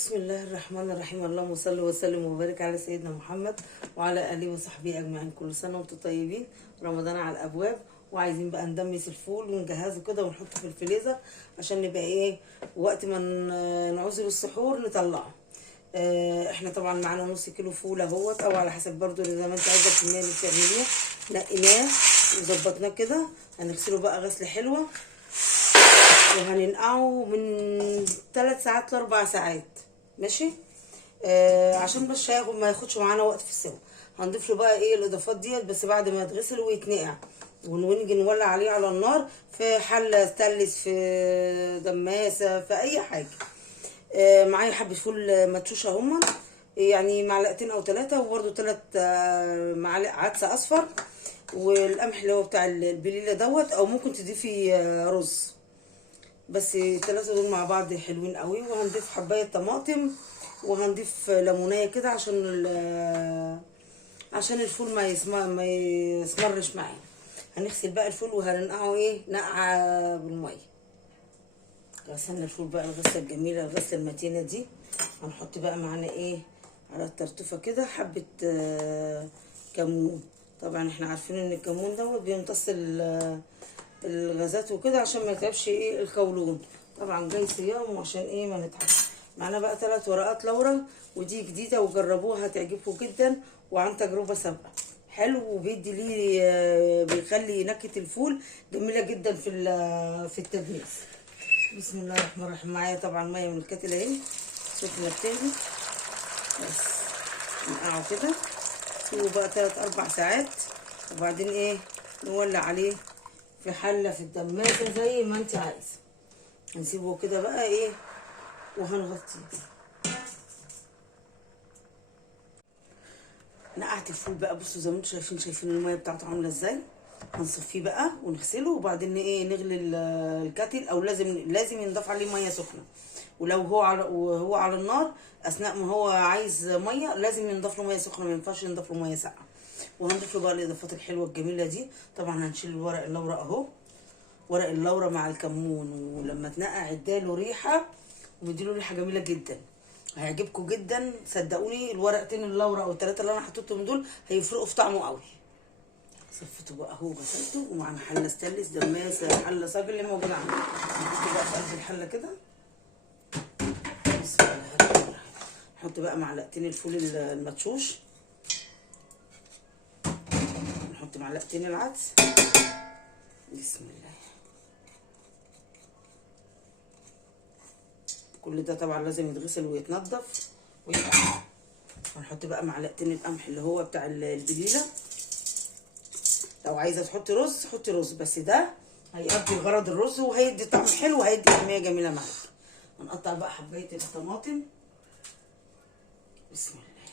بسم الله الرحمن الرحيم. اللهم صل وسلم وبارك على سيدنا محمد وعلى اله وصحبه اجمعين. كل سنه وانتم طيبين، رمضان على الابواب. وعايزين بقى ندمس الفول ونجهزه كده ونحطه في الفريزر عشان نبقى ايه وقت ما نعوزه للسحور نطلعه. احنا طبعا معانا نص كيلو فول اهوت، او على حسب برضو زي ما انت عايزه الكميه اللي بتعمليها. نقيناه وظبطناه كده، هنغسله بقى غسله حلوه وهننقعه من 3 ساعات ل4 ساعات. ماشي. عشان بس ما ياخدش معانا وقت في السوا. هنضيف له بقى ايه الاضافات ديت بس بعد ما يتغسل ويتنقع، ونيجي نولع عليه على النار في حله ستانلس، في دماسه، في اي حاجه. معايا حبه فول مدشوشه هما، يعني معلقتين او 3، وبرده 3 معالق عدس اصفر، والقمح اللي هو بتاع البليله دوت، او ممكن تضيفي رز. بس ال3 دول مع بعض حلوين قوي. وهنضيف حبايه طماطم، وهنضيف ليمونيه كده عشان الفول ما يسمرش معانا. هنغسل بقى الفول وهننقعه ايه نقعه بالميه. غسلنا الفول بقى الغسله الجميله الغسله المتينه دي. هنحط بقى معانا ايه على الترتوفه كده حبه كمون. طبعا احنا عارفين ان الكمون دوت بيمتص الغازات وكده عشان ما يتعبش ايه القولون. طبعا جاي صيام وعشان ايه ما نتعبش. معانا بقى 3 ورقات لورا، ودي جديده وجربوها هتعجبكم جدا، وعن تجربه سابقه. حلو وبيدي ليه بيخلي نكهه الفول جميله جدا في التدميس. بسم الله الرحمن الرحيم. معايا طبعا ميه من الكاتل اهي سخنه بتغلي، بس نقعه كده سيبه بقى 3-4 ساعات، وبعدين ايه نولع عليه في حله في الدماسه زي ما انت عايزه. هنسيبه كده بقى ايه وهنغطيه. نقعت الفول بقى، بصوا زي ما انتم شايفين الميه بتاعته عامله ازاي. هنصفيه بقى ونغسله، وبعدين ايه نغلي الكاتل، او لازم ينضاف عليه ميه سخنه. ولو هو على النار اثناء ما هو عايز ميه لازم ينضاف له ميه سخنه، ما ينفعش ينضاف له ميه ساقعه. وهنضيف له بقى الاضافات الحلوه الجميله دي. طبعا هنشيل ورق اللورا اهو، ورق اللورا مع الكمون، ولما تنقع اداله ريحه ومديله ريحه جميله جدا. هيعجبكم جدا صدقوني. الورقتين اللورا او ال3 اللي انا حطيتهم دول هيفرقوا في طعمه قوي. صفته بقى اهو غسلته، ومعانا حله ستانلس دماسه حله صاج اللي موجود عندي. نحط بقى في قلب الحله كده. بسم الله الرحمن الرحيم. نحط بقى معلقتين الفول المدشوش، نحط معلقتين العدس. بسم الله. كل ده طبعا لازم يتغسل ويتنضف ويتقطع. هنحط بقى معلقتين القمح اللي هو بتاع البليله. لو عايزه تحطي رز حطي رز، بس ده هيقضي غرض الرز وهيدي طعم حلو وهيدي كميه جميله معاك. هنقطع بقى حبايه الطماطم. بسم الله.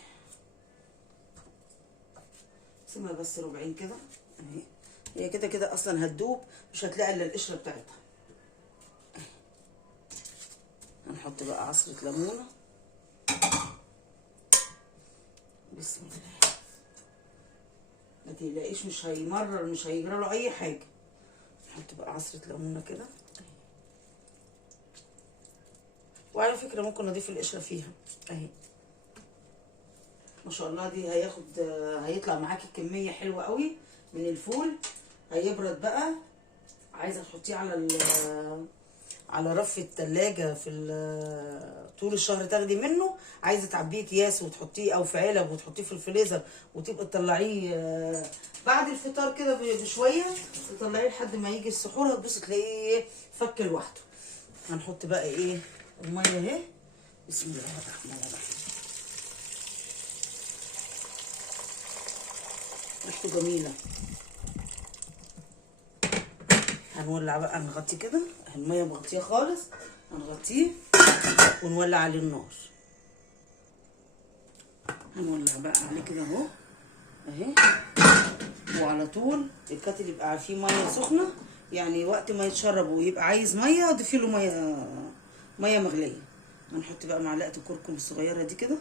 سيبها بس ربعين كده اهي، هي كده كده اصلا هتدوب، مش هتلاقي الا القشره بتاعتها. هنحط بقى عصره ليمونه. بسم الله. ما تقلقيش مش هيمرر، مش هيجرى له اي حاجه. نحط بقى عصره ليمونه كده، وعلى فكره ممكن نضيف القشره فيها اهي. ما شاء الله دي هيطلع معاكي كميه حلوه قوي من الفول. هيبرد بقى، عايزه تحطيه على رف التلاجة في طول الشهر تاخدي منه. عايزه تعبيه اكياس وتحطيه، او في علب وتحطيه في الفريزر، وتبقى تطلعيه بعد الفطار كده بشويه، تطلعيه لحد ما يجي السحور هتبصي تلاقيه فك لوحده. هنحط بقى ايه الميه اهي. بسم الله الرحمن الرحيم. ريحته جميله. هنولع بقى، نغطيه كده، الميه مغطيه خالص، هنغطيه ونولع عليه النار. هنولع بقى عليه كده اهو اهي، وعلى طول الكاتل يبقى فيه ميه سخنه، يعني وقت ما يتشرب ويبقى عايز ميه ضيفي له ميه مغليه. هنحط بقى معلقه الكركم الصغيره دي كده،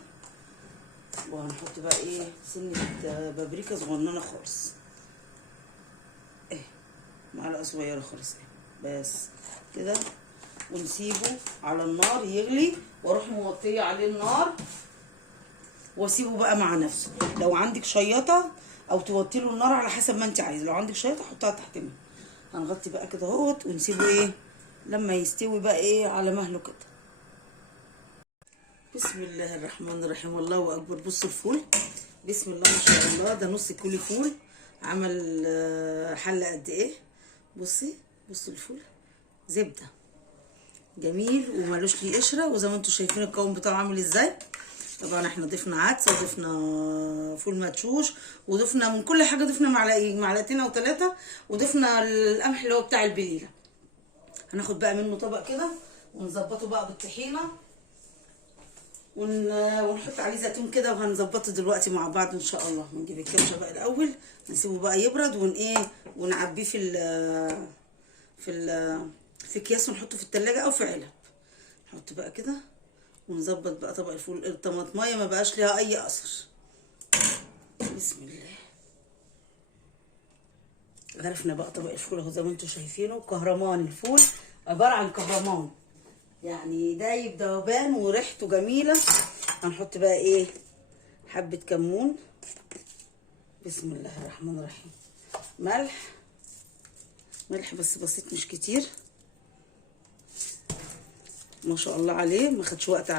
وهنحط بقى ايه سنه بابريكا صغننه خالص اهي، معلقه صغيره خالص اهي، بس كده ونسيبه على النار يغلي، واروح موطيه عليه النار واسيبه بقى مع نفسه. لو عندك شياطه او توطي له النار على حسب ما انت عايزه، لو عندك شياطه حطها تحت منه. هنغطي بقى كده اهوت ونسيبه ايه لما يستوي بقى ايه على مهله كده. بسم الله الرحمن الرحيم، الله اكبر. بصوا الفول، بسم الله ما شاء الله، ده نص كيلو فول عمل حله قد ايه. بصي بصوا الفول زبده جميل ومالوش ليه قشره، وزي ما انتم شايفين القوام بتاعه عامل ازاي. طبعا احنا ضفنا عدس وضفنا فول مدشوش وضفنا من كل حاجه، ضفنا معلقتين او 3، وضفنا القمح اللي هو بتاع البليله. هناخد بقى منه طبق كده ونظبطه بقى بالطحينه ونحط عليه زيتون كده، وهنظبطه دلوقتي مع بعض ان شاء الله. ونجيب الكبشه بقى الاول، نسيبه بقى يبرد ونعبيه في اكياس ونحطه في التلاجة او في علب. نحط بقى كده ونظبط بقى طبق الفول. الطماطمايه ما بقاش ليها اي اثر. بسم الله. غرفنا بقى طبق الفول اهو زي ما انتم شايفينه، كهرمان. الفول عباره عن كهرمان، يعني دايب ذوبان وريحته جميله. هنحط بقى ايه حبه كمون، بسم الله الرحمن الرحيم. ملح بس بسيط مش كتير، ما شاء الله عليه. ما خدش وقت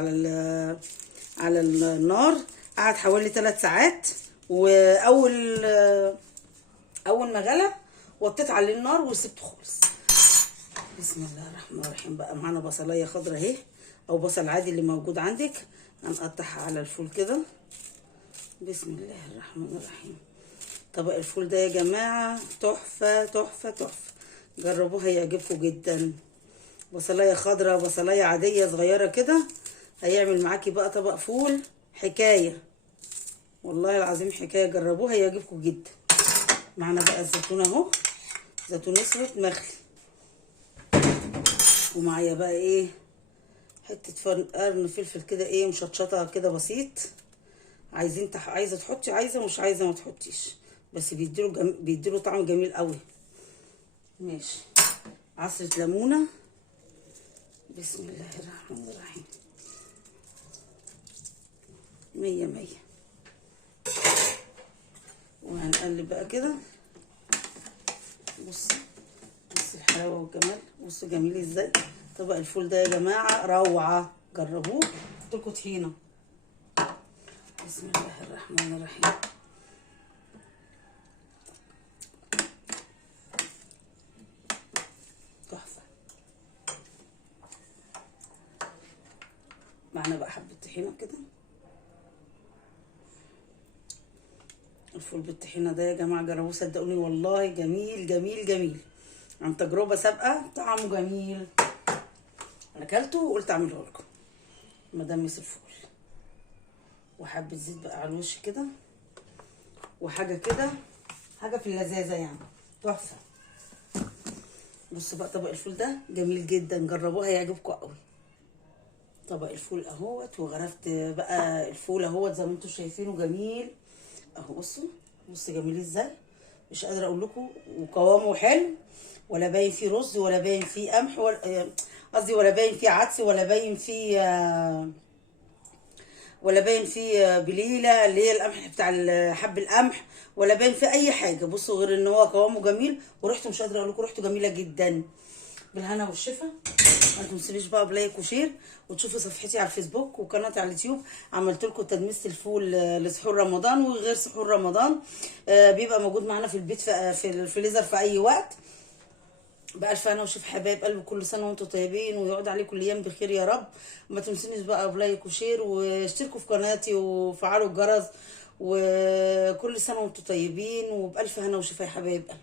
على النار، قعد حوالي 3 ساعات. واول ما غلى وطيت عليه النار وسبته خالص. بسم الله الرحمن الرحيم. بقى معانا بصلايه خضراء اهي او بصل عادي اللي موجود عندك، هنقطعها على الفول كده. بسم الله الرحمن الرحيم. طبق الفول ده يا جماعه تحفه تحفه تحفه، جربوه هيعجبكم جدا. بصلايه خضراء، بصلايه عاديه صغيره كده، هيعمل معاكي بقى طبق فول حكايه، والله العظيم حكايه. جربوه هيعجبكم جدا. معانا بقى الزيتون اهو، زيتون اسود مخلي، ومعايا بقى ايه حته قرن فلفل كده ايه مشطشطه كده بسيط. عايزه تحطي، عايزه مش عايزه ما تحطيش، بس بيديله طعم جميل قوي. ماشي. عصره ليمونه، بسم الله الرحمن الرحيم. 100. وهنقلب بقى كده. بص الحلاوه والجمال، بصوا جميل ازاي. طبق الفول ده يا جماعه روعه، جربوه. حط لكم طحينه. بسم الله الرحمن الرحيم. تحفه. معنا بقى حبه طحينه كده. الفول بالطحينه ده يا جماعه جربوه صدقوني والله جميل جميل جميل، عن تجربه سابقه. طعمه جميل، انا اكلته وقلت اعمله لكم. مدمس الفول وحبه زيت بقى على الوش كده، وحاجه كده حاجه في اللذاذه يعني تحفه. بصوا بقى طبق الفول ده جميل جدا، جربوه هيعجبكم قوي. طبق الفول اهوت، وغرفت بقى الفول اهوت زي ما انتم شايفينه جميل اهو. بصوا جميل ازاي، مش قادره اقول لكم. وقوامه حلو، ولا باين فيه رز ولا باين فيه قمح قصدي ولا باين فيه عدس ولا باين فيه بليله اللي هي القمح بتاع حب القمح، ولا باين فيه اي حاجه. بصوا غير ان هو قوامه جميل وريحته مش قادره اقول لكم، ريحته جميله جدا. بالهنا والشفا. ما تنسونيش بقى بلايك وشير، وتشوفوا صفحتي على الفيسبوك وقناتي على اليوتيوب. عملت لكم تدميس الفول لسحور رمضان وغير سحور رمضان، بيبقى موجود معانا في البيت في الفريزر في اي وقت. بألف هنا وشوف حبايب قلبي، كل سنه وانتم طيبين ويقعد عليكم الايام بخير يا رب. ما تنسونيش بقى بلايك وشير، واشتركوا في قناتي وفعلوا الجرس. وكل سنه وانتم طيبين، وبألف هنا وشفا يا حبايب قلبي.